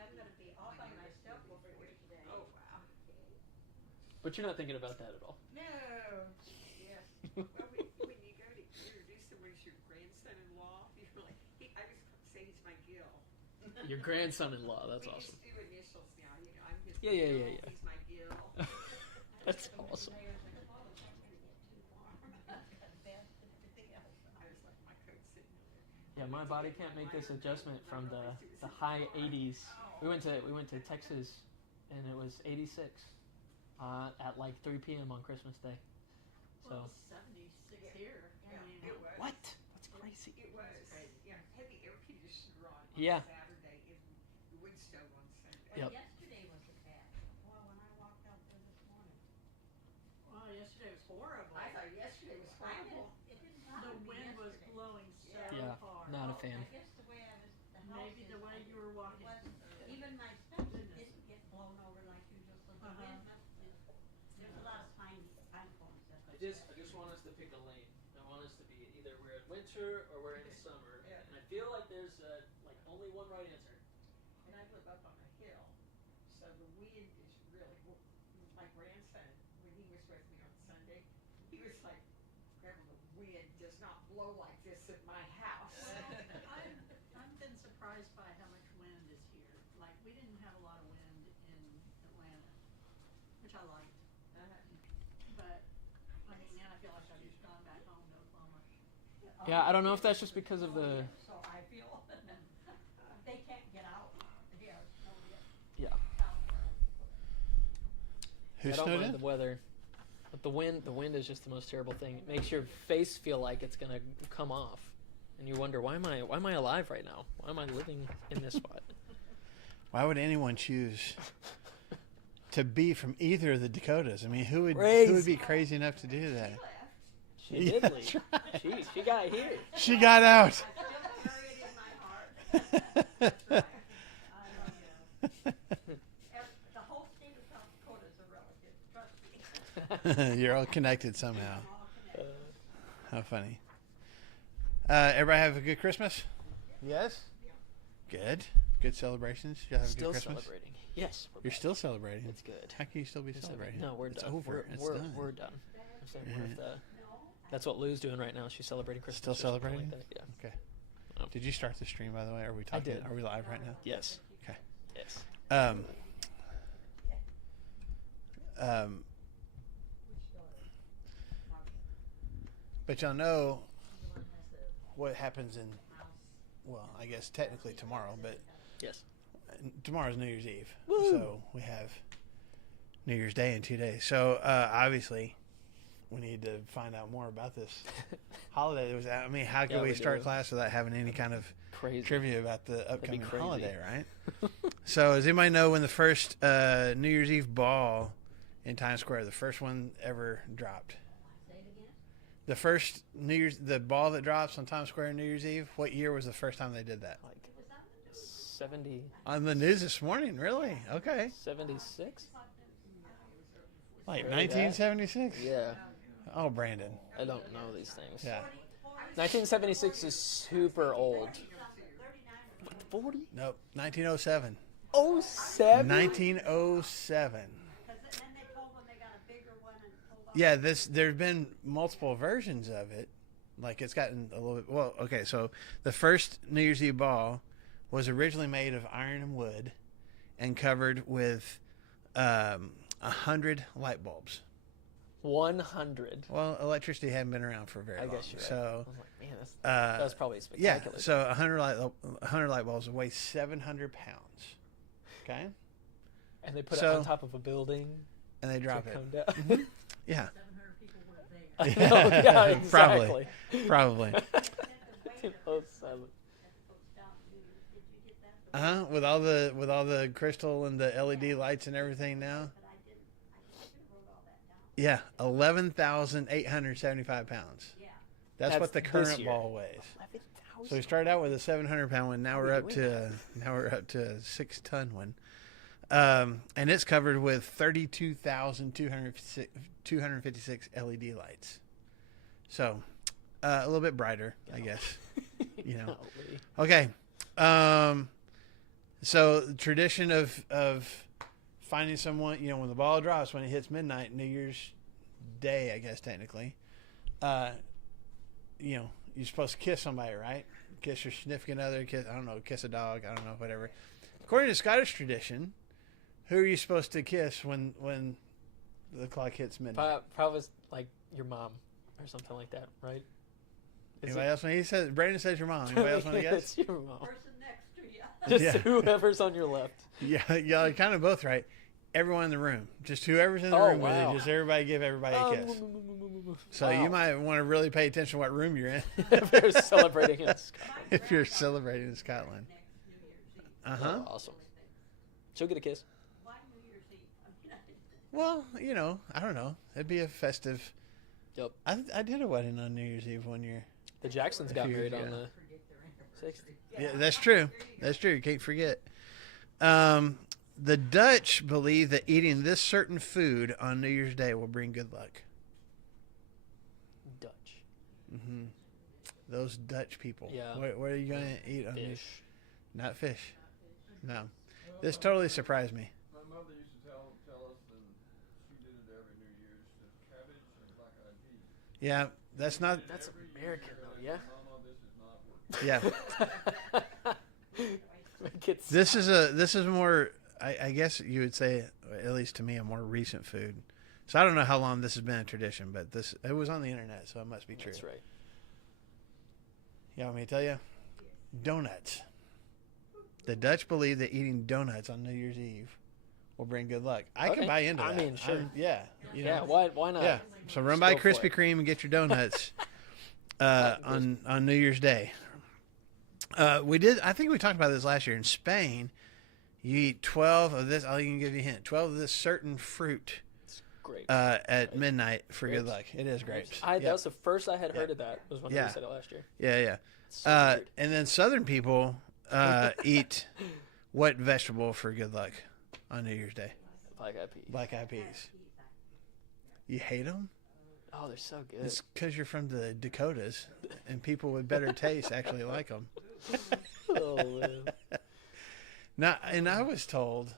I'm going to be all by myself over here today. Oh, wow. But you're not thinking about that at all. No. Yes. Well, when you go to introduce someone as your grandson-in-law, you're like, I just say he's my Gil. Your grandson-in-law. That's We awesome. just do initials now. You know, I'm his Yeah, Gil. yeah, yeah, yeah. He's my Gil. That's awesome. They was like, oh, that's going to get too warm. I've got beds and everything else. I just like my coat sitting over there. Yeah, my body can't make this adjustment from the high 80s. We went to Texas, and it was 86 at like 3 p.m. on Christmas Day. So Well, 76 here. Yeah, I mean, it was. what? That's crazy. It was. Yeah, had the air conditioner on Yeah. Saturday in Woodstone on Sunday. Yep. Yesterday was a bad. Well, when I walked out there this morning. well, yesterday was horrible. I thought yesterday was horrible. It didn't The bother me wind was yesterday. blowing so Yeah, hard. not a fan. I guess the way I was, the house Maybe the is way like, you were walking. was, even my steps Goodness. didn't get blown over like usual, so the Uh-huh. wind must be, there's a lot of pine cones that. I just want us to pick a lane. I want us to be either we're in winter or we're in summer. Yeah. And I feel like there's like only one right answer. And I live up on a hill, so the wind is really. My grandson, when he was with me on Sunday, he was like, "Grandma, the wind does not blow like this at my house." I've been surprised by how much wind is here. Like, we didn't have a lot of wind in Atlanta, which I liked. But, I mean, now I feel like I've just gone back home to Oklahoma. Yeah, I don't know if that's just because of the So I feel, they can't get out here, nobody yeah. out there. Who I don't snowed mind in? the weather, but the wind is just the most terrible thing. It makes your face feel like it's gonna come off, and you wonder why am I alive right now? Why am I living in this spot? Why would anyone choose to be from either of the Dakotas? I mean, who would Crazy. be crazy enough to do that? She Yeah, did leave. that's She got here. She got out. I still carry it in my heart. That's right. I love you. The whole state of South Dakota is a relative, trust me. You're all connected somehow. All connected. How funny. Everybody have a good Christmas? Yes? Good. Good celebrations. You have a Still good Christmas? celebrating. Yes, we're You're back. still celebrating. It's good. How can you still be It's celebrating? No, we're it's done. over. It's done. We're done. I'm saying we're Yeah. that's what Lou's doing right now. She's celebrating Christmas. Still or something celebrating? Like that. Yeah. Okay. Oh. Did you start the stream, by the way? Are we talking? did. Are we live right now? Yes. Okay. Yes. But y'all know what happens in, well, I guess technically tomorrow, but Yes. tomorrow's New Year's Eve. Woo! So we have New Year's Day in 2 days. So obviously we need to find out more about this holiday. I mean, how can Yeah, we we start do. class without having any kind of Crazy. trivia about the upcoming crazy. holiday, right? So does anybody know when the first New Year's Eve ball in Times Square, the first one ever dropped? Say it again? The first the ball that drops on Times Square on New Year's Eve, what year was the first time they did that? Like 70, On the news this morning, really? Okay. 76? Like Really 1976? Yeah. Oh, Brandon. I don't know these things. Yeah. 1976 is super old. 40? Nope. 1907. Oh, 7? 1907. Because then they told them they got a bigger one and pulled off. Yeah, there's been multiple versions of it. Like it's gotten a little bit. Well, okay, so the first New Year's Eve ball was originally made of iron and wood, and covered with 100 light bulbs. 100. Well, electricity hadn't been around for very I long. guess you're right. So, I was like, man, uh, that's probably yeah, spectacular. so 100 light bulbs weigh 700 pounds. Okay, And they put it so- on top of a building and they to drop it. come down. Yeah, 700 people were there. I know, yeah, exactly. probably. Oh, 7. Did you get that? With all the crystal and the LED lights and everything now. But I didn't. I should have wrote all that down. Yeah, 11,875 pounds. Yeah. That's what the this current year. ball weighs. 11,000. So we started out with a 700-pound one. Now How we're are up we to doing a 6-ton one, and it's covered with 32,256 LED lights. So a little bit brighter, I guess. You know. Golly. Okay. So the tradition of finding someone, when the ball drops, when it hits midnight, New Year's Day, I guess technically, you're supposed to kiss somebody, right? Kiss your significant other, kiss a dog, I don't know, whatever. According to Scottish tradition, who are you supposed to kiss when the clock hits midnight? Probably like your mom or something like that, right? Anybody else? Brandon says your mom. Anybody else want to guess? It's your mom. Person next to you. Just Yeah. whoever's on your left. Yeah, you're kind of both right. Everyone in the room, just whoever's in the Oh, room with wow. you, just everybody give everybody a kiss. So you Wow. might want to really pay attention to what room you're in If they're celebrating in Scotland. if you're celebrating in Scotland. Next New Year's Eve. Uh huh. Oh, awesome. She'll get a kiss. Why New Year's Eve? I mean, Well, I don't know. It'd be a festive. Yep. I did a wedding on New Year's Eve one year. The Jacksons got married on the forget their 6th. Yeah, that's true. That's true. You can't forget. The Dutch believe that eating this certain food on New Year's Day will bring good luck. Dutch. Hmm. Those Dutch people. Yeah. What are you going to eat on New Year's? Fish. Not fish. No. This totally surprised me. My mother used to tell us, and she did it every New Year's, that cabbage and black eyed peas. Yeah, that's not. That's American, though, yeah? Mama, this is not working. Yeah. Gets, This is more. I guess you would say, at least to me, a more recent food. So I don't know how long this has been a tradition, but it was on the internet, so it must be true. That's right. You want me to tell you? Donuts. The Dutch believe that eating donuts on New Year's Eve will bring good luck. I Okay. can buy into I that. mean, sure. Yeah. you Yeah, know. why not? Yeah. So run Just by go for Krispy it. Kreme and get your donuts on New Year's Day. I think we talked about this last year. In Spain, you eat 12 of this. I'll even give you a hint. 12 of this certain fruit Great. at midnight for good Grapes. luck. It is grapes. That Yep. was the first I had Yeah. heard of that. Was when Yeah. you said it last year. Yeah. It's so weird. And then Southern people eat what vegetable for good luck on New Year's Day? Black eyed peas. Black eyed peas. You hate them? Oh, they're so good. It's because you're from the Dakotas, and people with better taste actually like them. Oh man. Now, and I was told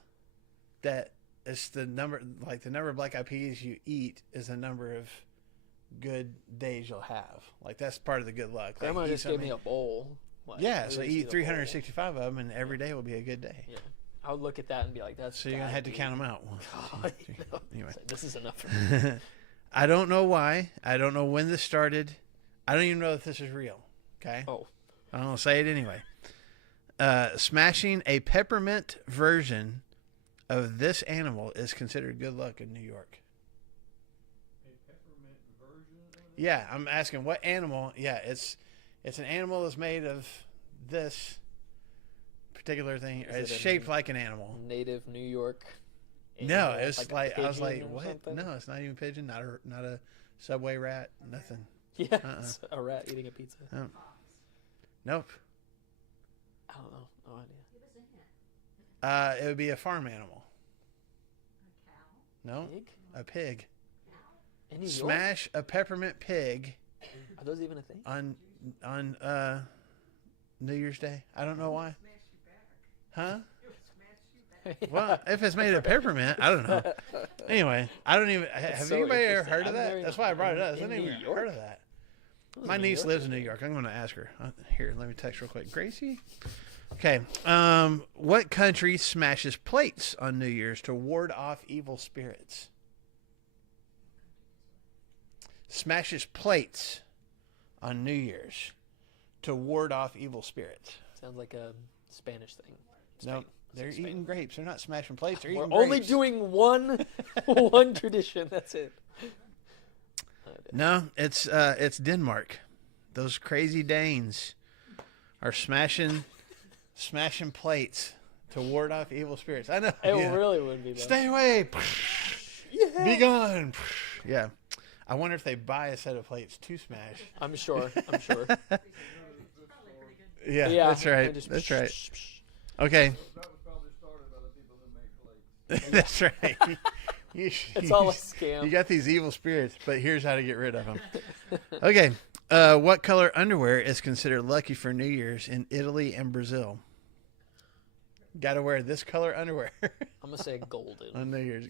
that it's the number of black eyed peas you eat is the number of good days you'll have. Like that's part of the good luck. Like, Grandma eat just so gave many- me a bowl. Like, Yeah, we so just eat a bowl. 365 of them, and every day will be a good day. Yeah. I would look at that and be like, "That's." So you're gonna have to count them out. God, no. Anyway. So this is enough for me. I don't know why. I don't know when this started. I don't even know if this is real. Okay. Oh. I'm gonna say it anyway. Smashing a peppermint version of this animal is considered good luck in New York. A peppermint version of it? Yeah, I'm asking what animal. Yeah, it's an animal that's made of this particular thing. Is It's it a- shaped like an animal. Native New York. No, animal, it's a like I was like, pigeon or what? something? No, it's not even pigeon. Not a subway rat. Nothing. Yeah, it's a rat eating a pizza. Nope. I don't know. No idea. It would be a farm animal. No, Pig? a pig. In New York? Smash a peppermint pig Are those even a thing? on New Year's Day. I don't know why. Huh? Well, if it's made of peppermint, I don't know. Anyway, I don't even. Have so anybody ever interesting. heard of I've that? never That's even why I brought it heard up. I in haven't New even York? heard of that. Those My New niece York lives in is- New York. I'm going to ask her. Here, let me text real quick. Gracie? Okay. What country smashes plates on New Year's to ward off evil spirits? Smashes plates on New Year's to ward off evil spirits. Sounds like a Spanish thing. No, Spain. they're Spain. eating grapes. They're not smashing plates. They're We're eating only grapes. doing one one tradition. That's it. No, it's Denmark. Those crazy Danes are smashing plates to ward off evil spirits. I know. It yeah. really would be. Though. Stay away. Yeah. Be gone. Yeah. I wonder if they buy a set of plates to smash. I'm sure. I'm sure. Yeah, Yeah, that's right. and just That's right. Okay, That was probably started by the people who make plates. that's right. It's all a scam. You got these evil spirits, but here's how to get rid of them. Okay, what color underwear is considered lucky for New Year's in Italy and Brazil? got to wear this color underwear I'm gonna say golden. on New Year's.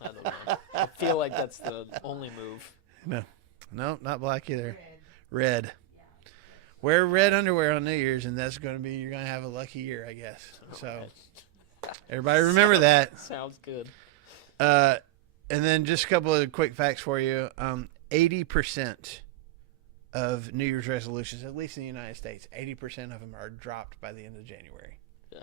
I don't know. I feel like that's the only move. No, not black either. Red. Red. Wear red underwear on New Year's, and that's going to be, you're going to have a lucky year, I guess. So everybody remember that. Sounds good. And then just a couple of quick facts for you. 80% of New Year's resolutions, at least in the United States, 80% of them are dropped by the end of January. Yeah.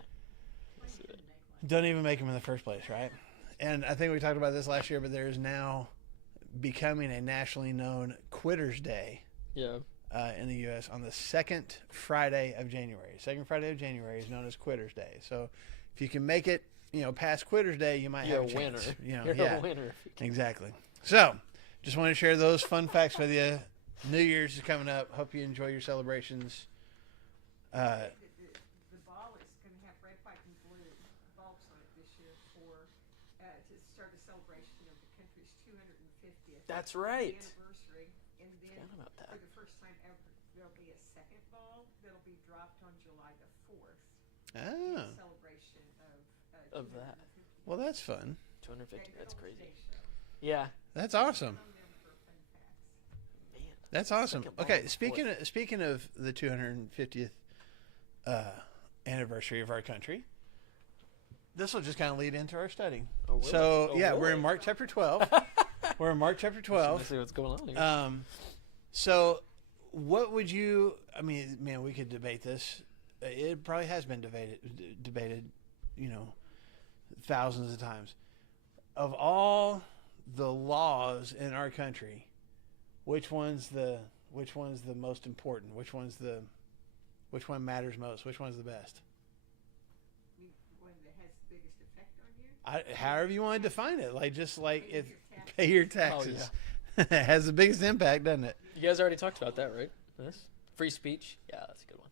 Well, you couldn't make one. Don't even make them in the first place, right? And I think we talked about this last year, but there is now becoming a nationally known Quitters Day Yeah. in the U.S. on the second Friday of January. Second Friday of January is known as Quitters Day. So if you can make it, past Quitters Day, you might You're have a a chance. winner. You're Yeah, a winner. exactly. So just want to share those fun facts with you. New Year's is coming up. Hope you enjoy your celebrations. The ball is going to have red, white, and blue bulbs on it this year to start a celebration of the country's 250th That's right. anniversary. And then Forgot about that. for the first time ever, there'll be a second ball that'll be dropped on July the 4th. Oh, In celebration Of that. 250. well, that's fun. 250. That's crazy. Show. Yeah. That's awesome. On them for fun facts. Man. That's awesome. Second ball Okay, on the speaking of the 250th anniversary of our country, this will just kind of lead into our study. Oh, really? So Oh, yeah, we're really? in Mark chapter 12. We're in Mark chapter Let's 12. see what's going on here. So what would you? I mean, man, we could debate this. It probably has been debated, thousands of times. Of all the laws in our country, which one's the most important? Which one matters most? Which one's the best? One that has the biggest effect on you. However you want to define it, if Pay your taxes. pay your taxes. It has the biggest impact, doesn't it? You guys already talked about that, right? This free speech. Yeah, that's a good one.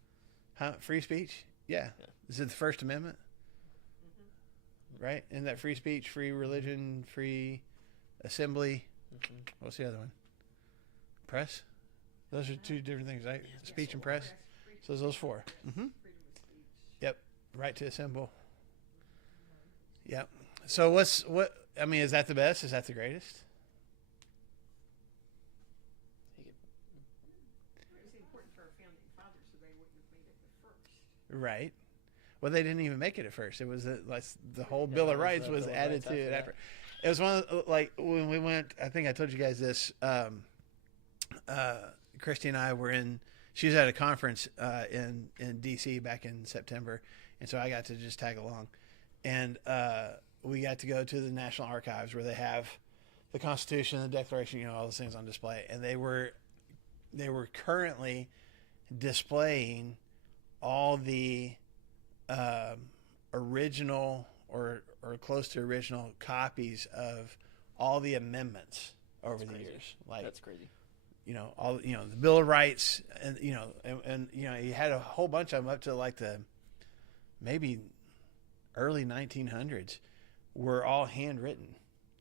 Huh? Free speech? Yeah. Yeah. Is it the First Amendment? Right? Isn't that free speech, free religion, free assembly? Mhm. What's the other one? Press? Those are two different things, right? Speech and press. So those four. Mm-hmm. Freedom of speech. Yep. Right to assemble. Yep. So is that the best? Is that the greatest? It was important for our founding fathers, so they wouldn't have made it the first. Right. Well, they didn't even make it at first. It was the whole Bill of it was Rights the was Bill of added Rights to it after after. It was one of when we went. I think I told you guys this. Christy and I were in. She was at a conference in D.C. back in September, and so I got to just tag along, and we got to go to the National Archives where they have the Constitution, the Declaration, all those things on display, and they were currently displaying all the original or close to original copies of all the amendments over the crazy. years. That's crazy. All the Bill of Rights, and you had a whole bunch of them up to the maybe early 1900s were all handwritten,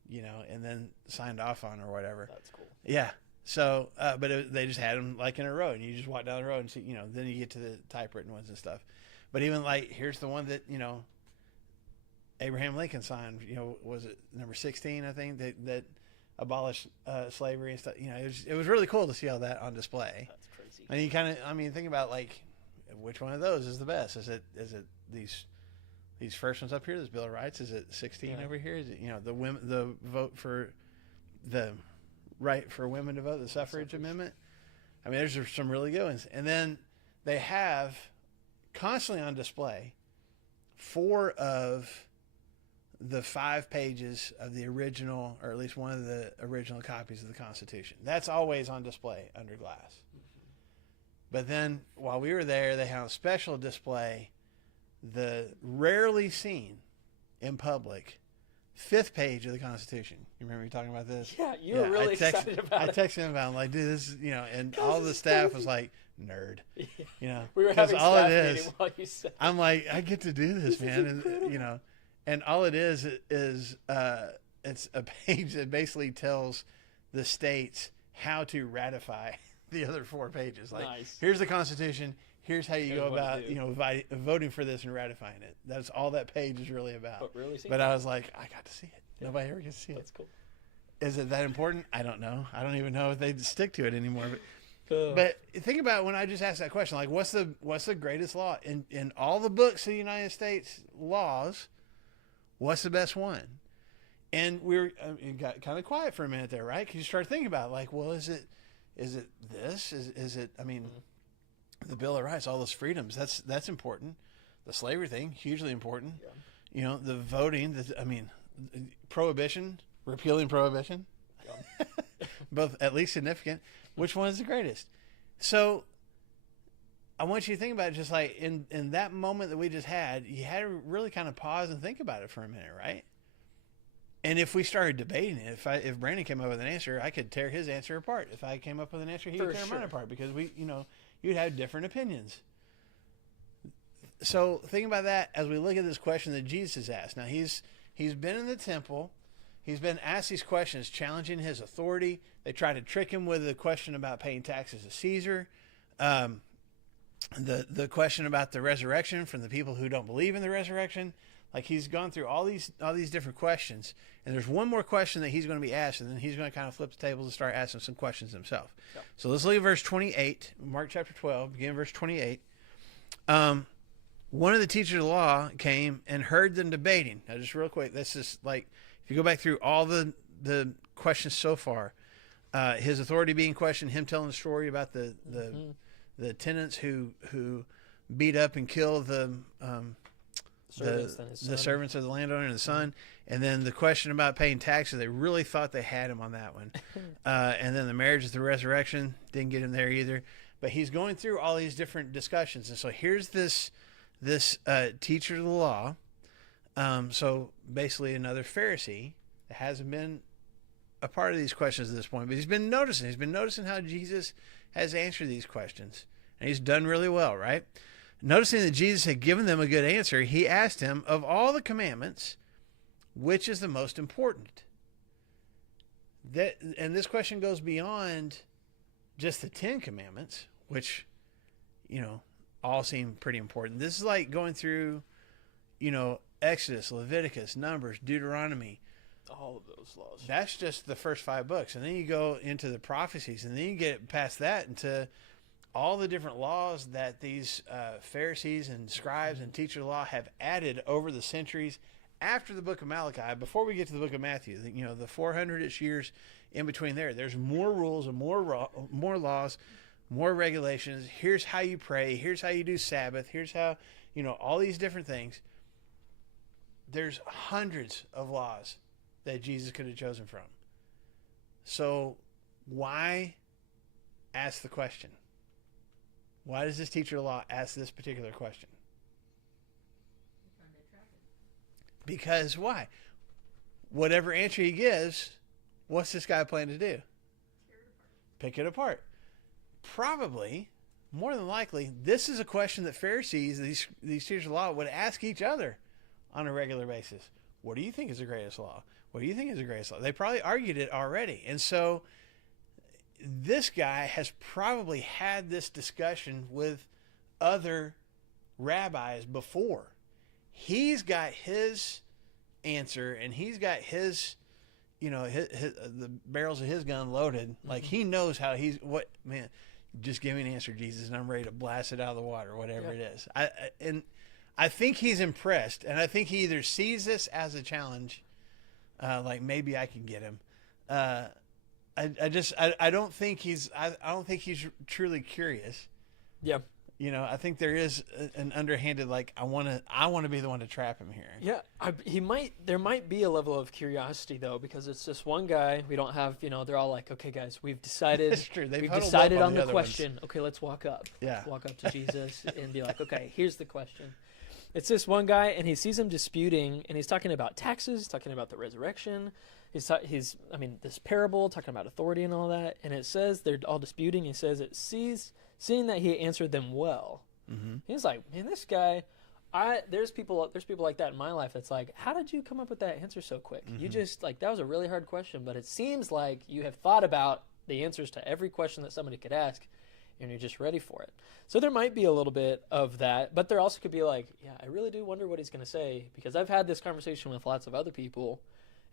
and then signed off on or whatever. That's cool. Yeah. So, they just had them in a row, and you just walk down the road and see, then you get to the typewritten ones and stuff. But even here's the one that Abraham Lincoln signed. Was it number 16? I think that abolished slavery and stuff. It was really cool to see all that on display. That's crazy. And you think about which one of those is the best? Is it these first ones up here? This Bill of Rights? Is it 16 over here? Is it the vote for the right for women to vote, the suffrage amendment? I mean, there's some really good ones. And then they have constantly on display 4 of the 5 pages of the original, or at least one of the original copies of the Constitution. That's always on display under glass. But then while we were there, they had a special display, the rarely seen in public 5th page of the Constitution. You remember me talking about this? Yeah, you were really excited about it. I texted him about it. I'm like, dude, this is, and all the staff was like, nerd. We were because having all staff it meeting is, while you said I'm like, I get to do this, man. incredible. And all it is it's a page that basically tells the states how to ratify the other 4 pages. Nice. Here's the Constitution. here's how you Here's go what to about, do. voting for this and ratifying it. That's all that page is really about. But really, But I was like, I got to see it. Nobody ever gets to see it. that's cool. Is it that important? I don't know. I don't even know if they stick to it anymore. Ugh. But think about when I just asked that question, like, what's the greatest law in all the books of the United States laws? What's the best one? And it got kind of quiet for a minute there, right? Because you start thinking about it, like, well, is it this? Is it? I mean, the Bill of Rights, all those freedoms. That's important. The slavery thing, hugely important. Yeah. The voting. Prohibition, repealing prohibition. Yeah. Both at least significant. Which one is the greatest? So I want you to think about it, just like in that moment that we just had, you had to really kind of pause and think about it for a minute, right? And if we started debating it, if Brandon came up with an answer, I could tear his answer apart. If I came up with an answer, he would tear mine apart, because you'd have different opinions. So think about that as we look at this question that Jesus asked. Now he's been in the temple. He's been asked these questions, challenging his authority. They tried to trick him with a question about paying taxes to Caesar. The question about the resurrection from the people who don't believe in the resurrection. Like, he's gone through all these different questions, and there's one more question that he's going to be asked, and then he's going to kind of flip the tables and start asking some questions himself. Yep. So let's look at verse 28, Mark chapter 12, begin verse 28. One of the teachers of the law came and heard them debating. Now, just real quick, this is like, if you go back through all the questions so far, his authority being questioned, him telling the story about the tenants who beat up and killed the servants of the landowner and the son, and then the question about paying taxes. They really thought they had him on that one. And then the marriage of the resurrection, didn't get him there either. But he's going through all these different discussions, and so here's this teacher of the law. So basically another Pharisee that hasn't been a part of these questions at this point, but he's been noticing how Jesus has answered these questions, and he's done really well, right? Noticing that Jesus had given them a good answer, he asked him, of all the commandments, which is the most important? And this question goes beyond just the 10 commandments, which, all seem pretty important. This is like going through, Exodus, Leviticus, Numbers, Deuteronomy. All of those laws. That's just the first 5 books. And then you go into the prophecies, and then you get past that into all the different laws that these Pharisees and scribes and teachers of the law have added over the centuries after the book of Malachi, before we get to the book of Matthew. The 400-ish years in between there's more rules and more laws, more regulations. Here's how you pray. Here's how you do Sabbath. Here's how, all these different things. There's hundreds of laws that Jesus could have chosen from. So why ask the question? Why does this teacher of the law ask this particular question? Because why? Whatever answer he gives, what's this guy planning to do? Pick it apart. Probably, more than likely, this is a question that Pharisees, these teachers of the law, would ask each other on a regular basis. What do you think is the greatest law? What do you think is the greatest law? They probably argued it already. And so this guy has probably had this discussion with other rabbis before. He's got his answer, and he's got his the barrels of his gun loaded. Like, he knows how just give me an answer, Jesus, and I'm ready to blast it out of the water, whatever it is. I think he's impressed, and I think he either sees this as a challenge, like maybe I can get him. I don't think he's truly curious. Yeah. I think there is an underhanded, like, I want to be the one to trap him here. Yeah, there might be a level of curiosity though, because it's just one guy. We don't have, they're all like, okay, guys, we've decided. That's true. We've decided on the question. Ones. Okay, let's walk up. Yeah. Walk up to Jesus and be like, okay, here's the question. It's this one guy, and he sees him disputing, and he's talking about taxes, talking about the resurrection. He's this parable, talking about authority and all that. And it says they're all disputing. He says seeing that he answered them well. Mm-hmm. He's like, man, this guy, there's people like that in my life that's like, how did you come up with that answer so quick? Mm-hmm. You just, like, that was a really hard question, but it seems like you have thought about the answers to every question that somebody could ask, and you're just ready for it. So there might be a little bit of that, but there also could be like, yeah, I really do wonder what he's going to say, because I've had this conversation with lots of other people,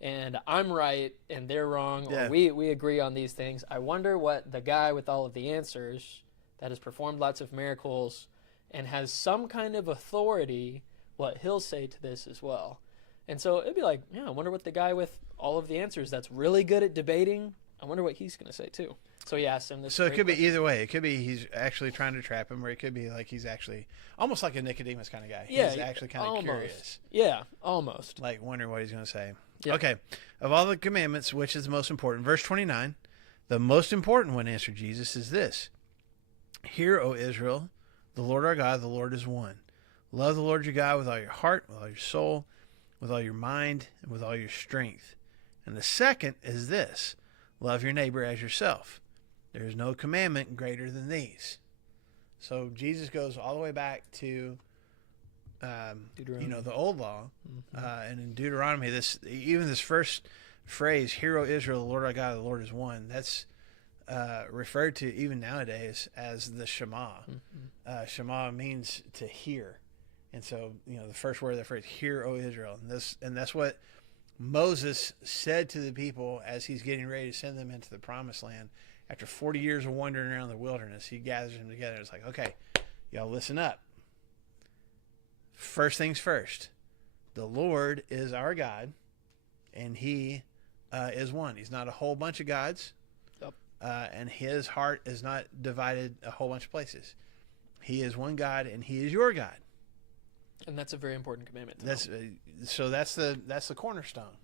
and I'm right and they're wrong, Yeah. or we agree on these things. I wonder what the guy with all of the answers that has performed lots of miracles and has some kind of authority, what he'll say to this as well. And so it'd be like, yeah, I wonder what the guy with all of the answers that's really good at debating, I wonder what he's going to say too. So he asked him this. So it great could be question. either way. It could be he's actually trying to trap him, or it could be like he's actually almost like a Nicodemus kind of guy. Yeah, He's actually kind of almost. curious, Yeah, almost. like wondering what he's going to say. Yeah. Okay, of all the commandments, which is the most important? Verse 29, the most important one, answered Jesus, is this: Hear, O Israel, the Lord our God, the Lord is one. Love the Lord your God with all your heart, with all your soul, with all your mind, and with all your strength. And the second is this: love your neighbor as yourself. There is no commandment greater than these. So Jesus goes all the way back to, Deuteronomy. the old law, and in Deuteronomy, this first phrase, "Hear, O Israel, the Lord our God, the Lord is one." That's referred to even nowadays as the Shema. Shema means to hear, and so the first word of that phrase, "Hear, O Israel," and that's what Moses said to the people as he's getting ready to send them into the Promised Land. After 40 years of wandering around the wilderness, he gathers them together. It's like, okay, y'all listen up. First things first, the Lord is our God, and he is one. He's not a whole bunch of gods, Yep. And his heart is not divided a whole bunch of places. He is one God, and he is your God. And that's a very important commandment. That's the cornerstone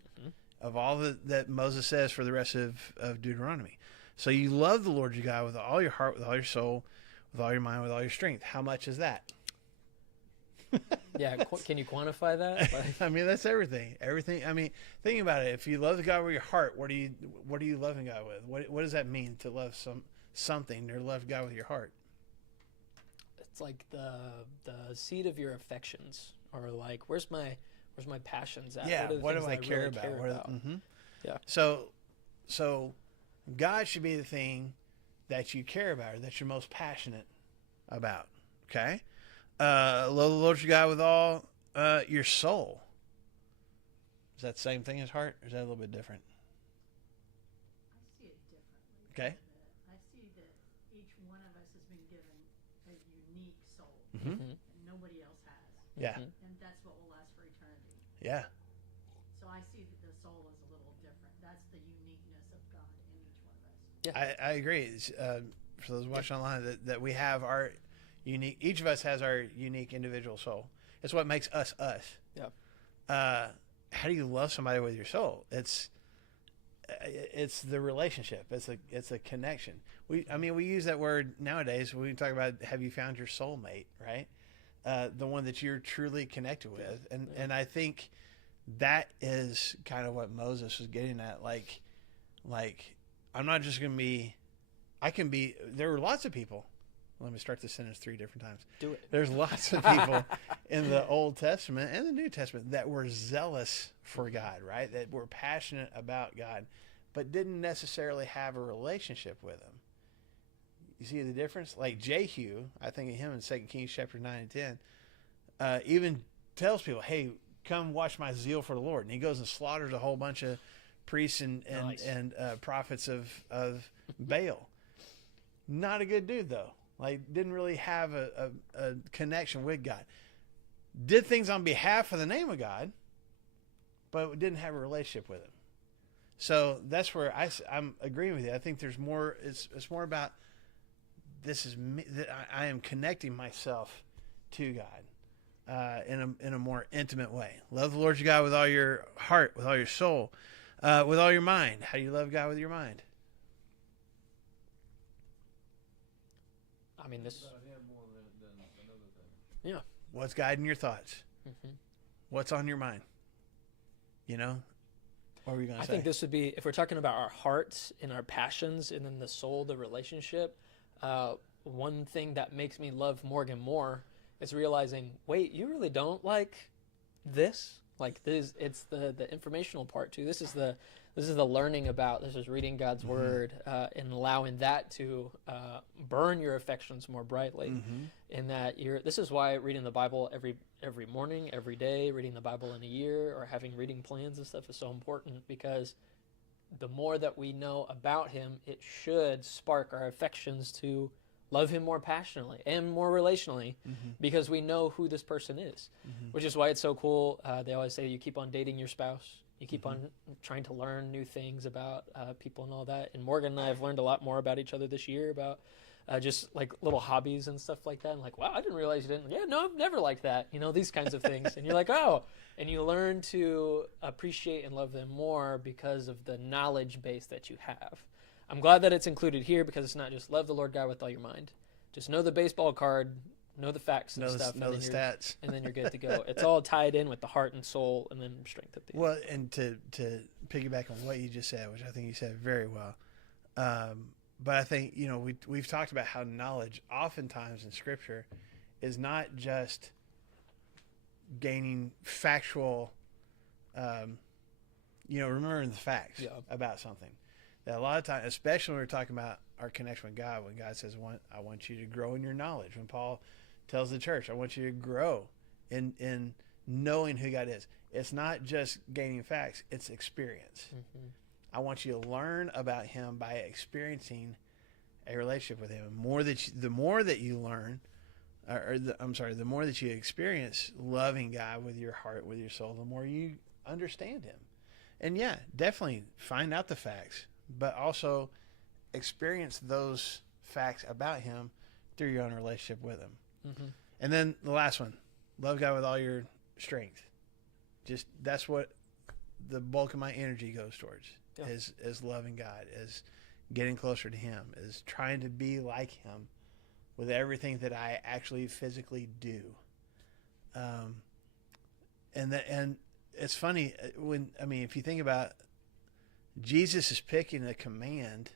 of all that Moses says for the rest of Deuteronomy. So you love the Lord your God with all your heart, with all your soul, with all your mind, with all your strength. How much is that? Yeah, can you quantify that? Like, I mean, that's everything. Everything. I mean, think about it. If you love the God with your heart, what are you loving God with? What does that mean to love something or love God with your heart? it's like the seat of your affections, or like where's my passions at? Yeah. What, are the What things do I that care really about? care about? Yeah. So God should be the thing that you care about, or that you're most passionate about. Okay. Love the Lord your God with all your soul. Is that the same thing as heart, or is that a little bit different? I see it differently. Okay. I see that each one of us has been given a unique soul, Mm-hmm. and nobody else has, Yeah. Mhm. and that's what will last for eternity. Yeah. So I see that the soul is a little different. That's the uniqueness of God in each one of us. I agree. For those watching online, that we have our unique. Each of us has our unique individual soul. It's what makes us us. Yep. How do you love somebody with your soul? It's the relationship. It's a connection. We use that word nowadays. We talk about, have you found your soulmate, right? The one that you're truly connected with, and I think that is kind of what Moses was getting at. Like I'm not just going to be. I can be. There were lots of people. Let me start this sentence 3 different times. Do it. There's lots of people in the Old Testament and the New Testament that were zealous for God, right? That were passionate about God, but didn't necessarily have a relationship with him. You see the difference? Like Jehu, I think of him in 2 Kings chapter 9 and 10, even tells people, hey, come watch my zeal for the Lord. And he goes and slaughters a whole bunch of priests and Nice. prophets of Baal. Not a good dude, though. Like, didn't really have a connection with God. Did things on behalf of the name of God, but didn't have a relationship with him. So that's where I'm agreeing with you. I think there's more. It's more about this is me, that I am connecting myself to God in a more intimate way. Love the Lord your God with all your heart, with all your soul, with all your mind. How do you love God with your mind? I mean, this. About him more than another thing. Yeah. What's guiding your thoughts? Mm-hmm. What's on your mind? What were you going to I say? think this would be, if we're talking about our hearts and our passions, and then the soul, the relationship. One thing that makes me love Morgan more is realizing, wait, you really don't like this? Like it's the informational part too. This is the learning about. This is reading God's word and allowing that to burn your affections more brightly. In that this is why reading the Bible every morning, every day, reading the Bible in a year, or having reading plans and stuff is so important, because the more that we know about Him, it should spark our affections to love Him more passionately and more relationally, because we know who this person is, which is why it's so cool. They always say you keep on dating your spouse. You keep on trying to learn new things about people and all that. And Morgan and I have learned a lot more about each other this year, about just like little hobbies and stuff like that. And like, wow, I didn't realize you didn't. Yeah, no, I've never liked that. You know, these kinds of things. And you're like, oh, and you learn to appreciate and love them more because of the knowledge base that you have. I'm glad that it's included here, because it's not just love the Lord God with all your mind. Just know the baseball card, know the facts and stuff. Know the stats. And then you're good to go. It's all tied in with the heart and soul, and then strength at the end. Well, and to piggyback on what you just said, which I think you said very well, but I think, you know, we've talked about how knowledge oftentimes in Scripture is not just gaining factual, remembering the facts about something. That a lot of times, especially when we're talking about our connection with God, when God says, I want you to grow in your knowledge. When Paul tells the church, I want you to grow in knowing who God is. It's not just gaining facts, it's experience. I want you to learn about Him by experiencing a relationship with Him. The more that you learn, the more that you experience loving God with your heart, with your soul, the more you understand Him. And yeah, definitely find out the facts, but also experience those facts about Him through your own relationship with Him. And then the last one, love God with all your strength. Just that's what the bulk of my energy goes towards, is loving God, is getting closer to Him, is trying to be like Him with everything that I actually physically do. And it's funny if you think about, Jesus is picking a command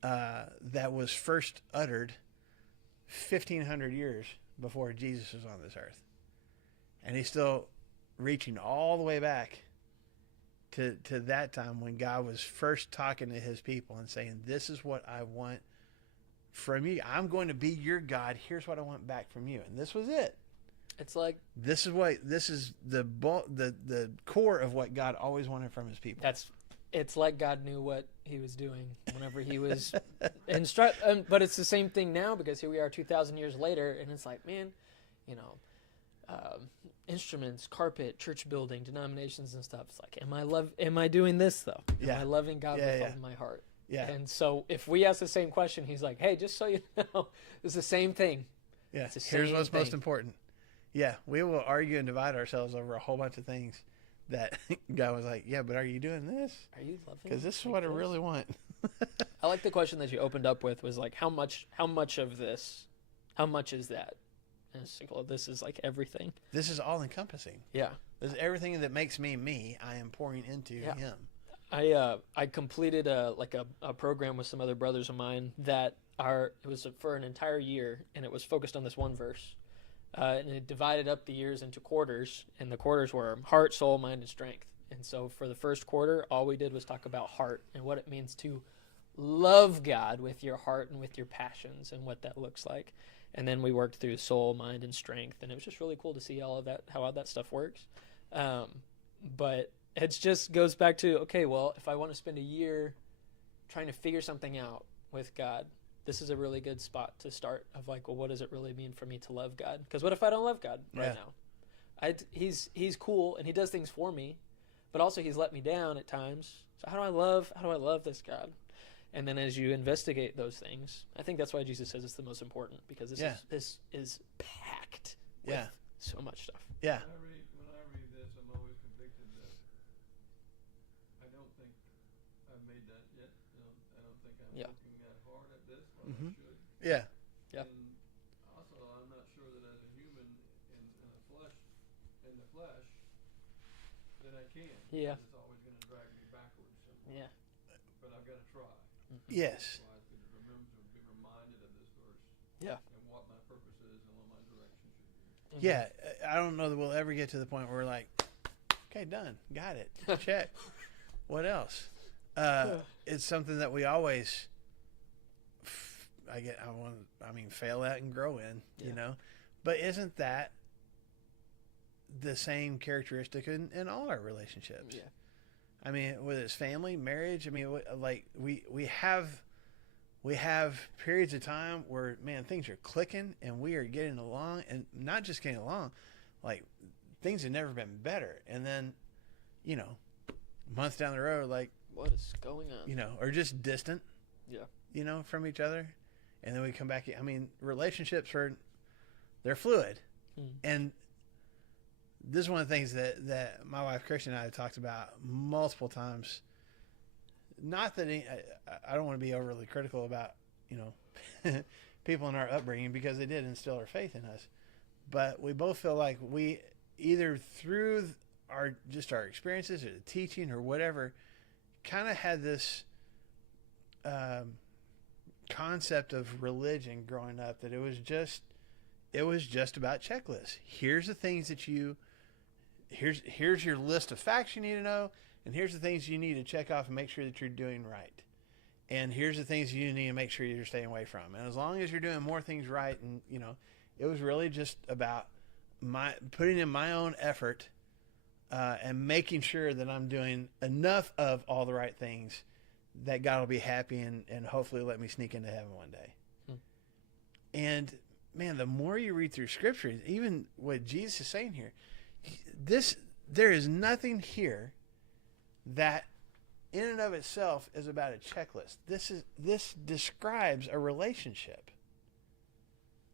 that was first uttered 1,500 years before Jesus was on this earth, and He's still reaching all the way back to that time when God was first talking to His people and saying, "This is what I want from you. I'm going to be your God. Here's what I want back from you." And this was it. It's like this is the core of what God always wanted from His people. It's like God knew what He was doing whenever He was but it's the same thing now, because here we are 2,000 years later, and it's like, man, instruments, carpet, church building, denominations and stuff. It's like, am I doing this though? Am I loving God with all my heart? Yeah. And so if we ask the same question, He's like, hey, just so you know, it's the same thing. Yeah. Here's what's most important. Yeah. We will argue and divide ourselves over a whole bunch of things that God was like, yeah, but are you doing this? Are you loving? Because this is what I really want. I like the question that you opened up with, was like, how much of this, how much is that? And it's like, well, this is like everything. This is all encompassing. Yeah. This is everything that makes me me. I am pouring into Him. I completed a program with some other brothers of mine that it was for an entire year, and it was focused on this one verse, and it divided up the years into quarters, and the quarters were heart, soul, mind, and strength. And so for the first quarter, all we did was talk about heart and what it means to love God with your heart and with your passions and what that looks like. And then we worked through soul, mind, and strength, and it was just really cool to see all of that, how all that stuff works. But it just goes back to, okay, well, if I want to spend a year trying to figure something out with God, this is a really good spot to start, of like, well, what does it really mean for me to love God? Because what if I don't love God right now? He's cool, and He does things for me, but also He's let me down at times. So how do I love this God? And then as you investigate those things, I think that's why Jesus says it's the most important, because this is packed with so much stuff. Yeah. When I read this, I'm always convicted that I don't think I've made that yet. I don't think I'm looking that hard at this, but I should. Yeah. Yeah. And also, I'm not sure that as a human in the flesh, that I can. Yeah. It's always going to drag me backwards. Yeah. But I've got to try. Yes. So I have to be reminded of this verse. Yeah. And what my purpose is and what my direction should be. Yeah. I don't know that we'll ever get to the point where we're like, Okay, done. Got it. Check. What else? It's something that we always, fail at and grow in, you know? But isn't that the same characteristic in all our relationships? Yeah. I mean, whether it's family, marriage, I mean, like we have periods of time where, man, things are clicking and we are getting along, and not just getting along, like things have never been better. And then, you know, months down the road, like, What is going on? you know, or just distant, Yeah. you know, from each other. And then we come back. I mean, relationships they're fluid. And this is one of the things that my wife, Christian, and I have talked about multiple times. Not that I don't want to be overly critical about, you know, people in our upbringing, because they did instill our faith in us. But we both feel like we, either through our experiences or the teaching or whatever, kind of had this concept of religion growing up, that it was just about checklists. Here's the things that here's your list of facts you need to know, and here's the things you need to check off and make sure that you're doing right. And here's the things you need to make sure you're staying away from. And as long as you're doing more things right, and, you know, it was really just about putting in my own effort and making sure that I'm doing enough of all the right things that God will be happy and hopefully let me sneak into heaven one day. And man, the more you read through Scripture, even what Jesus is saying here, there is nothing here that in and of itself is about a checklist. This describes a relationship.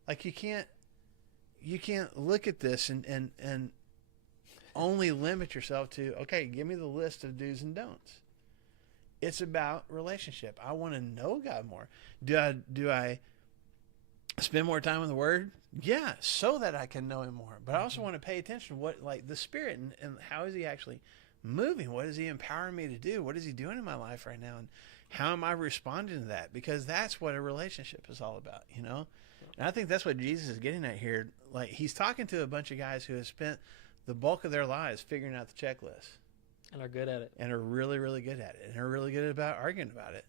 Like you can't look at this and only limit yourself to, okay, give me the list of do's and don'ts. It's about relationship. I want to know God more. Do I spend more time in the Word? Yeah, so that I can know Him more. But I also want to pay attention to what, like, the Spirit and how is He actually moving? What is He empowering me to do? What is He doing in my life right now? And how am I responding to that? Because that's what a relationship is all about, you know? And I think that's what Jesus is getting at here. Like, He's talking to a bunch of guys who have spent the bulk of their lives figuring out the checklist. And are good at it. And are really, really good at it. And are really good about arguing about it.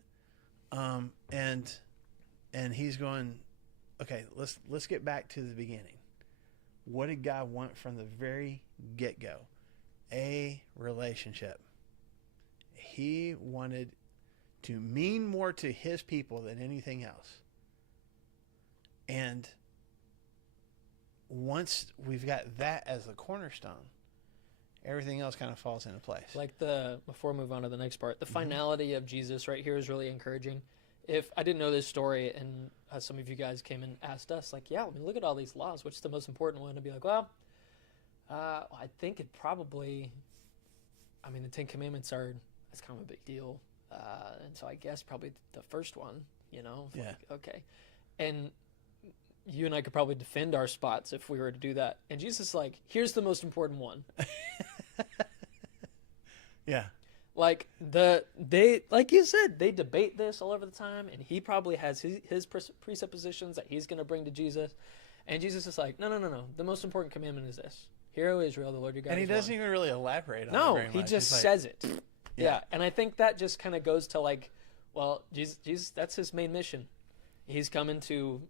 And He's going, okay, let's get back to the beginning. What did God want from the very get-go? A relationship. He wanted to mean more to His people than anything else. And once we've got that as the cornerstone, everything else kind of falls into place. Like before we move on to the next part, the finality of Jesus right here is really encouraging. If I didn't know this story and some of you guys came and asked us, like, yeah, I mean, look at all these laws, which is the most important one? To be like, well, I think it probably, I mean, the Ten Commandments that's kind of a big deal. And so I guess probably the first one, you know? Yeah. Like, okay. And you and I could probably defend our spots if we were to do that. And Jesus is like, here's the most important one. Yeah. Like like you said, they debate this all over the time, and he probably has his presuppositions that he's going to bring to Jesus. And Jesus is like, no. The most important commandment is this. Hear, O Israel, the Lord your God And He is doesn't one. even really elaborate on it No, very much. he just He's like, says it. Yeah. Yeah. And I think that just kind of goes to like, well, Jesus, that's His main mission. He's coming to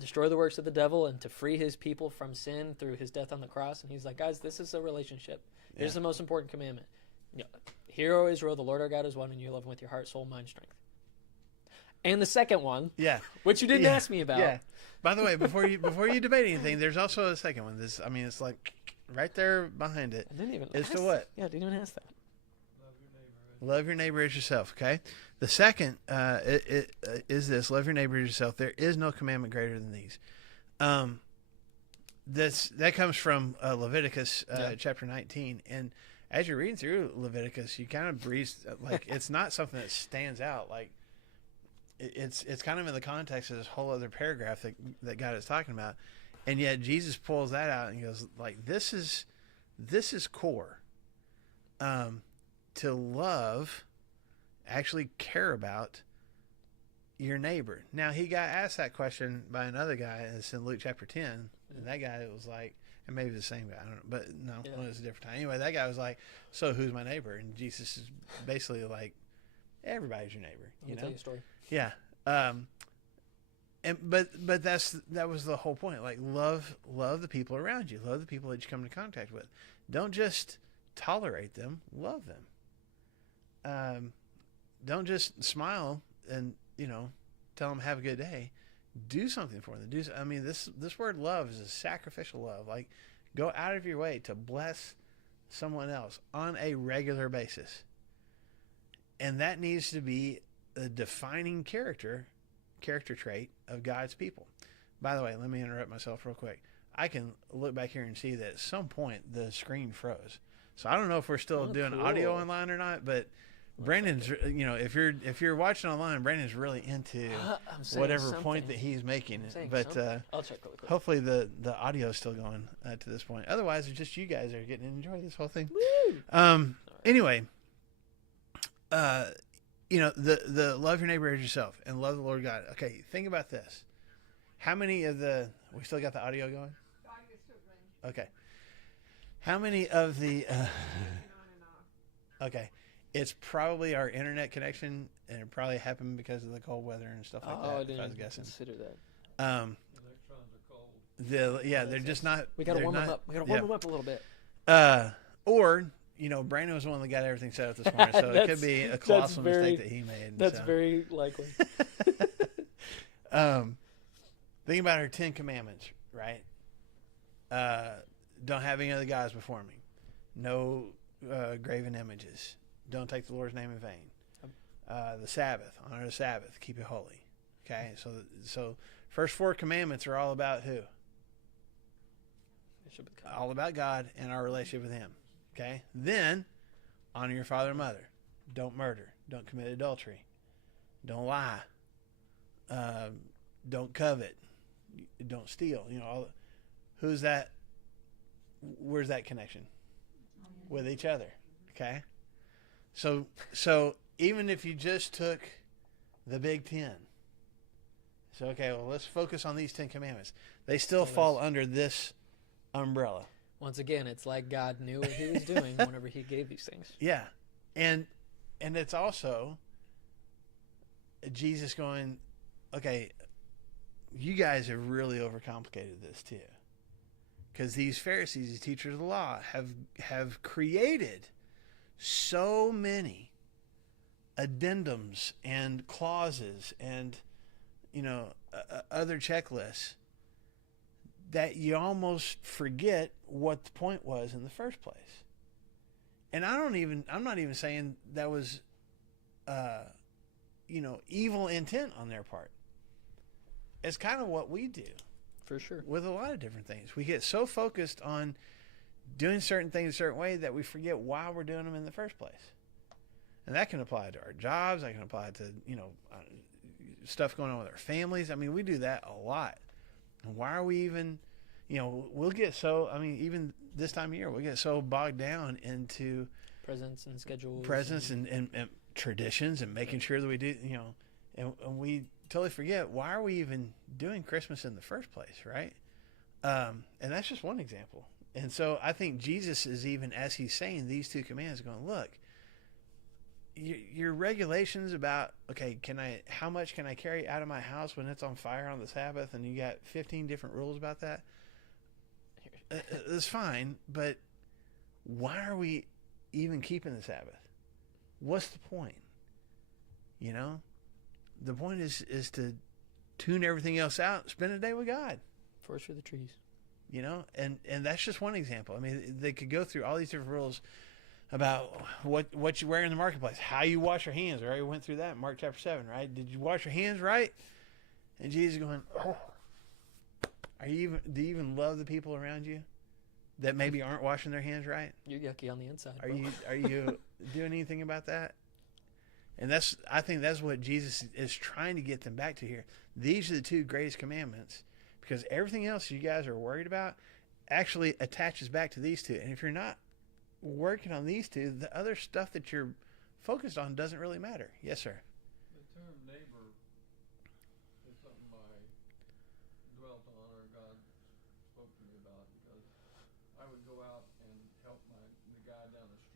destroy the works of the devil and to free His people from sin through His death on the cross. And He's like, guys, this is a relationship. Here's the most important commandment. Hear, O Israel, the Lord our God is one, and you love Him with your heart, soul, mind, strength. And the second one, Yeah. which you didn't ask me about. Yeah. By the way, before you debate anything, there's also a second one. It's like right there behind it. I didn't even As ask to what? Yeah, I didn't even ask that. Love your neighbor as yourself, okay? The second is this: love your neighbor as yourself. There is no commandment greater than these. That comes from Leviticus chapter 19. And as you're reading through Leviticus, you kind of breeze, like, it's not something that stands out. Like, it's kind of in the context of this whole other paragraph that God is talking about. And yet Jesus pulls that out and goes, like, this is core. To love, actually care about your neighbor. Now, he got asked that question by another guy. It's in Luke chapter 10. And that guy was like, and maybe the same guy, I don't know, but no, Yeah. it was a different time. Anyway, that guy was like, so who's my neighbor? And Jesus is basically like, everybody's your neighbor, Let you me tell know? you a story. Yeah. But that was the whole point. Like, love the people around you. Love the people that you come into contact with. Don't just tolerate them. Love them. Don't just smile and, you know, tell them have a good day. Do something for them. This word love is a sacrificial love. Like, go out of your way to bless someone else on a regular basis. And that needs to be a defining character trait of God's people. By the way, let me interrupt myself real quick. I can look back here and see that at some point the screen froze. So I don't know if we're still doing cool. audio online or not, but Brandon's, you know, if you're watching online, Brandon's really into I'm saying whatever something. point that he's making. I'm saying But something. I'll check really quick. hopefully the audio is still going to this point. Otherwise, it's just you guys are getting to enjoy this whole thing. Woo! Anyway, you know, the love your neighbor as yourself and love the Lord God. Okay, think about this. How many of we still got the audio going? The audio's still running, Okay. How many of the on and off. okay, it's probably our internet connection, and it probably happened because of the cold weather and stuff like Oh, that. I If I didn't was guessing. consider that. The electrons are cold. They're just not. We gotta they're warm them not- up. We gotta yeah. warm them up a little bit. Or, you know, Brandon was the one that got everything set up this morning, so it could be a colossal mistake that he made. That's so. very likely. Think about our 10 Commandments, right? Don't have any other gods before me. No graven images. Don't take the Lord's name in vain. The Sabbath, honor the Sabbath, keep it holy. Okay, so first 4 commandments are all about who? All about God and our relationship with Him. Okay, then honor your father and mother. Don't murder. Don't commit adultery. Don't lie. Don't covet. Don't steal. You know, who's that? Where's that connection? With each other. Okay. So even if you just took the Big 10, so okay, well, let's focus on these 10 commandments. They still fall under this umbrella. Once again, it's like God knew what He was doing whenever He gave these things. Yeah, and it's also Jesus going, okay, you guys have really overcomplicated this too, because these Pharisees, these teachers of the law, have created so many addendums and clauses and, you know, other checklists that you almost forget what the point was in the first place. And I'm not even saying that was, you know, evil intent on their part. It's kind of what we do. For sure. With a lot of different things. We get so focused on doing certain things a certain way that we forget why we're doing them in the first place. And that can apply to our jobs. That can apply to, you know, stuff going on with our families. I mean, we do that a lot. And why are we even, you know, we'll get so, I mean, even this time of year, we get so bogged down into Presents and schedules. and traditions and making sure that we do, you know, and we totally forget why are we even doing Christmas in the first place, right? And that's just one example. And so I think Jesus is, even as he's saying these 2 commands, going, look, your regulations about, okay, how much can I carry out of my house when it's on fire on the Sabbath, and you got 15 different rules about that. It's fine, but why are we even keeping the Sabbath? What's the point? You know, the point is to tune everything else out, spend a day with God. Forest for the trees. You know, and that's just one example. I mean, they could go through all these different rules about what you wear in the marketplace, how you wash your hands. We already went through that in Mark chapter 7, right? Did you wash your hands right? And Jesus is going, oh, do you even love the people around you that maybe aren't washing their hands right? You're yucky on the inside. Are bro. you doing anything about that? And I think that's what Jesus is trying to get them back to here. These are the 2 greatest commandments, because everything else you guys are worried about actually attaches back to these 2. And if you're not working on these 2, the other stuff that you're focused on doesn't really matter. Yes, sir. The term neighbor is something I dwelt on, or God spoke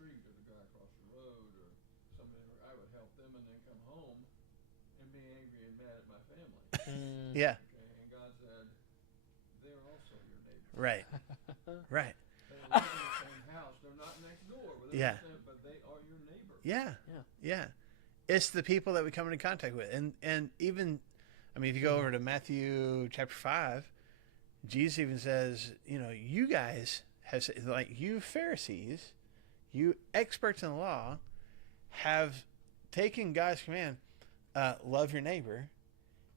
street or the guy across the road or somebody, I would help them and then come home and be angry and mad at my family. Yeah. Okay, and God said, they're also your neighbor. Right. Right. They live in the same house. They're not next door, but Yeah. but they are your neighbor. Yeah. Yeah. Yeah. It's the people that we come into contact with. And even, I mean, if you go over to Matthew chapter 5, Jesus even says, you know, you guys have, like, you Pharisees, you experts in the law, have taken God's command, love your neighbor,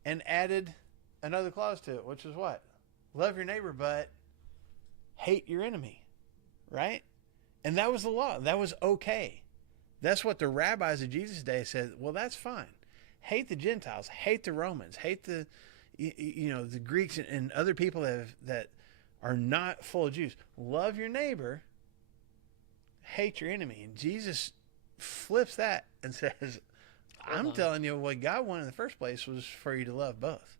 and added another clause to it, which is what? Love your neighbor, but hate your enemy, right? And that was the law. That was okay. That's what the rabbis of Jesus' day said. Well, that's fine. Hate the Gentiles, hate the Romans, hate the, you know, the Greeks and other people that are not full of Jews. Love your neighbor, hate your enemy. And Jesus flips that and says, I'm telling you what God wanted in the first place was for you to love both.